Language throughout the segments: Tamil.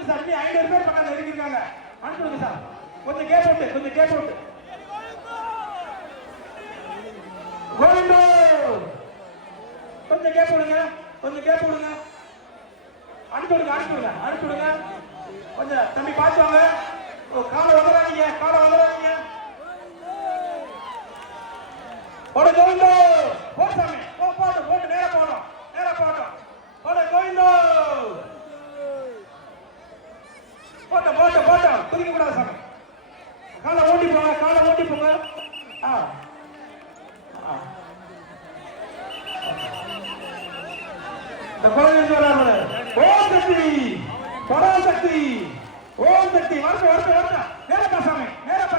அனுப்பிடுங்க சார். நீ 500 பேர் பக்கத்துல இருக்காங்க. அனுப்பிடுங்க சார். கொஞ்சம் கேப் விட்டு கோவிந்தோ கொஞ்சம் கேப் விடுங்க. அனுப்பிடுங்க. கொஞ்சம் தம்பி பார்த்து வாங்க. காலை வந்துடாதீங்க. போடு கோவிந்தோ. போடு சாமி. போட்டு நேரா போகணும். போடு கோவிந்தோ. போட்டோம். குதிக்க கூடாது சாமி. காலை ஓட்டி போங்க. இந்த கோவிந்தோ வராரு. ஓம் சக்தி. வரட்டும். நேரா பாரு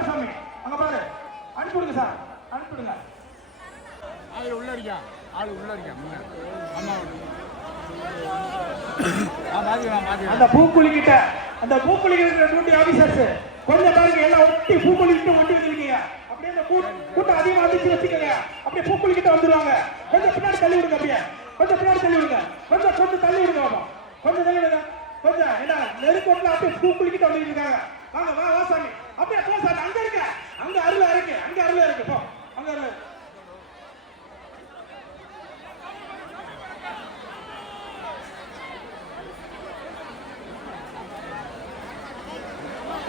சாமி. அங்க பாரு. அனுப்பிடுங்க சார். ஆளு உள்ள இருக்கா. அந்த பூக்குழிக்கிட்ட டியூட்டி ஆபீசர்ஸ் கொஞ்சம் பாருங்க. எல்லாம் ஒட்டி பூக்குழிக்கிட்ட வந்துருக்கீங்க. அப்படியே அந்த கூட்டம் அதிகமா வந்துச்சு வச்சுக்கோங்க. அப்படியே பூக்குழிக்கிட்ட வந்துருவாங்க. கொஞ்சம் பின்னாடி தள்ளி விடுங்க. கொஞ்சம் தள்ளி விடுங்க. கொஞ்சம் என்ன நெருக்கோட்டில் அப்படியே பூக்குழிக்கிட்ட வந்துருக்காங்க. வா சாமி. அப்படியே போ சாமி. அங்க அருளா இருக்கு. போ அங்க அருளா.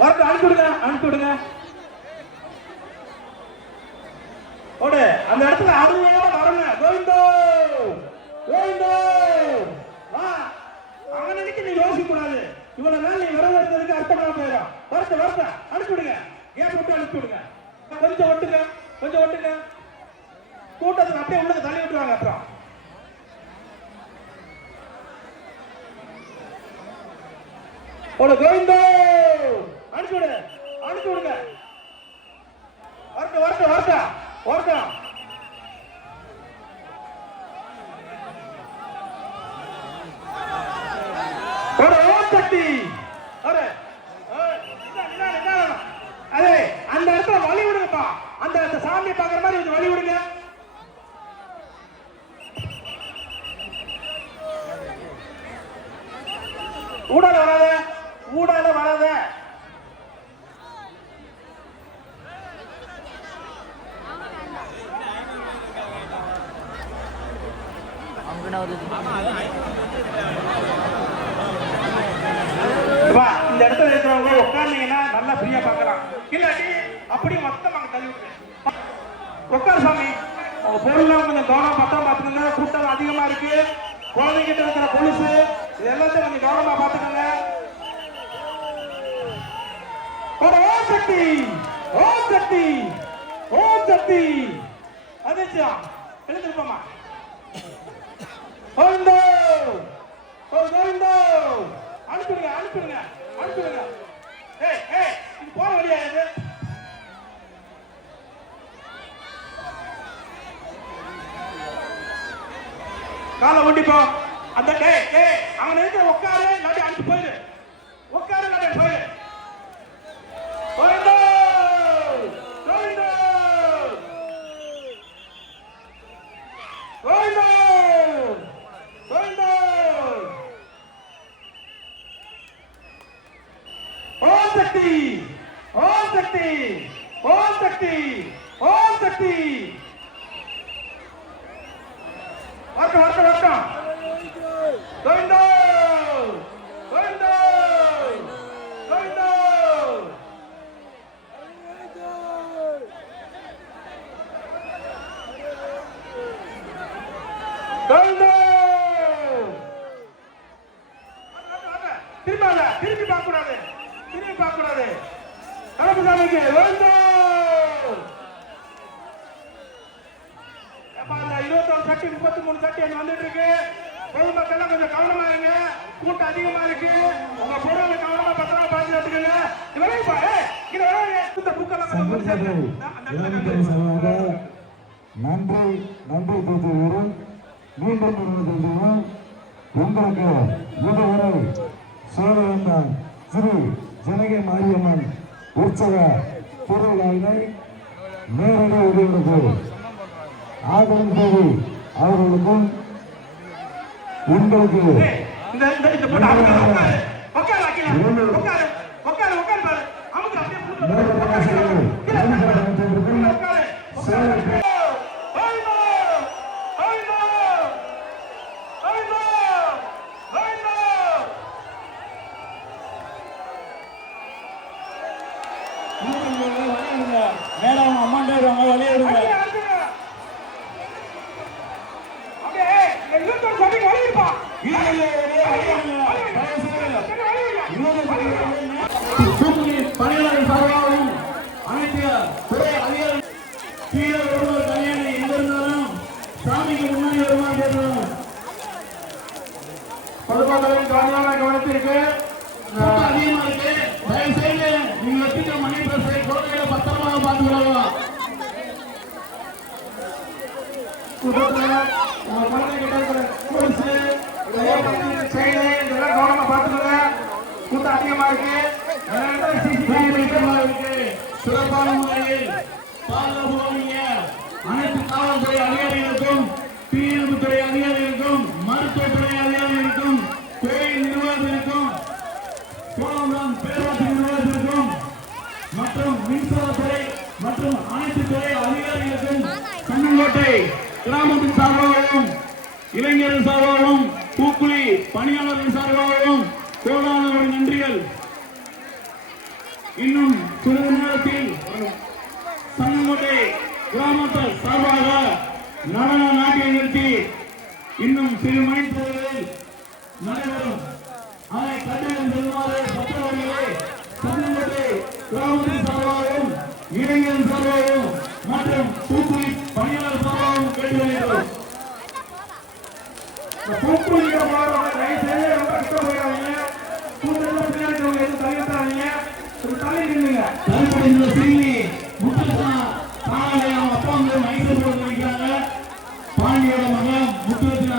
வரட்டு அனுப்பிவிடுங்க. ஓடு. அந்த இடத்துல அருமையோட வரணும். கோவிந்தோ வா. அவன் நினைக்க நீ யோசிக்க கூடாது. இவ்வளவு நாள் நீ வரவேற்கிறதுக்கு அர்த்தமா போயிடும். வரட்டு அனுப்பிவிடுங்க. கேப் விட்டு அனுப்பிவிடுங்க. கொஞ்சம் ஒட்டுங்க. கூட்டத்தில் அப்படியே உள்ள தள்ளி விட்டுருவாங்க. அப்புறம் கோவிந்தோ அனுப்பிவிடுங்க. வரட்டும். ஓம் சக்தி. அதே அந்த இடத்துல வழி விடுங்கப்பா. அந்த சாமியை பாக்குற மாதிரி கொஞ்சம் வழி விடுங்க. ஊடால வராத. இந்த இடத்துல இருக்கிறவங்க உட்கார்ந்தீங்கன்னா நல்லா ஃப்ரீயா பார்க்கலாம். இல்லாட்டி அப்படியே மொத்தம் அங்க தள்ளி விட்டு உட்கார் சாமி. பொருள்லாம் கொஞ்சம் கவனம் பார்த்துக்கோங்க. கூட்டம் அதிகமா இருக்கு. குழந்தைகிட்ட இருக்கிற போலீஸ் இது எல்லாத்தையும் கொஞ்சம் கவனமா பார்த்துக்கோங்க. ஓம் சக்தி. அதிர்ச்சியா எழுந்திருப்போமா. கோவிந்தோ. அனுப்பிடுங்க. இது போற வழியா இது. காலை ஓட்டிப்போ. அந்த அவன் இருக்கிற உட்காரு இல்லாட்டி அனுப்பி போயிரு. கோவிந்தோ. ஓம் சக்தி. வரட்டும். கோவிந்தோ. திரும்பி பார்க்க கூடாது. கலப்புசாமிக்கு கோவிந்தோ. 21 சட்டி 33 சட்டி வந்துட்டு இருக்கு. பொதுமக்கள் கொஞ்சம் கவனமா இருங்க. கூட்டம் அதிகமா இருக்கு. உங்க பொருளை கவனமா பத்திரமா பாதுகாத்துக்கங்க. நன்றி பேசுகிறோம். மீண்டும் உங்களுக்கு இதுவரை சோழவந்தான் ஸ்ரீ ஜனகை மாரியம்மன் உற்சவ திருவிழாவினை நேரடி உதவிக்கு ஆதரவு செய்து அவர்களுக்கும் உங்களுக்கு ஆசிரியர்கள் அதிகாரம் கொண்டிருக்கும் சேவை மேடம் அம்மாண்டே வருவாங்க வழியே விடுங்க. பணியாளர் சார்பாகவும் அனைத்து துறை அதிகாரிகள் கீழே ஒருவர் கல்யாணி எங்க இருந்தாலும் சாமிக்கு முன்னாடி வருமாறு கேட்கிறோம். பொதுமக்களின் கவனமான கவனத்திற்கு கூட்டம் அதிகமா இருக்கு. தயவு செய்து நீங்க வச்சுக்க மணி பிரஸ் குழந்தைகளை பத்திரமாக பார்த்துக்கலாம். கவனமா பாத்துக்கோங்க. கூட்டம் அதிகமா இருக்கு. சிறப்பான முறையில் பாதுகாப்பு அனைத்து காவல்துறை அதிகாரிகளுக்கும் தீயணைப்பு துறை அதிகாரிகளுக்கும் மருத்துவத்துறை அதிகாரிகளுக்கும் கோயில் நிர்வாகத்திற்கும் கோலம் பேரூராட்சி நிர்வாகத்திற்கும் மற்றும் மின்சாரத்துறை மற்றும் அனைத்து துறை அதிகாரிகளுக்கும் கண்ணங்கோட்டை கிராமத்தின் சார்பாகவும் இளைஞர்கள் சார்பாகவும் பூக்குழி பணியாளர்கள் சார்பாகவும் கோடான நன்றிகள். இன்னும் சிறிது நேரத்தில் சங்கங்கோட்டை கிராமத்தை சார்பாக நடன நாட்டிய நிறுத்தி இன்னும் சிறு மணிப்பொழுதில் நடைபெறும். அதை கண்டு செல்லுமாறு பத்திரவர்களே சங்கங்கோட்டை கிராமத்தின் சார்பாகவும் இளைஞர் சார்பாகவும் மற்றும் பூக்குழி பணியாளர் சார்பாகவும் கேட்டுக்கொள்கிறோம். பூக்குழிக்கிற போறவங்க தயவு செய்து ரொம்ப கஷ்டம் போயிடாதீங்க. கூட்டத்தில் பின்னாடி எதுவும் தள்ளிட்டாதீங்க. ஒரு தள்ளி நில்லுங்க. தள்ளுபடி செய்தி முத்துரத்னா காலையில் அவங்க அப்பா வந்து மைசூர் போட்டு வைக்கிறாங்க. பாண்டியோட மகன் முத்துரத்னா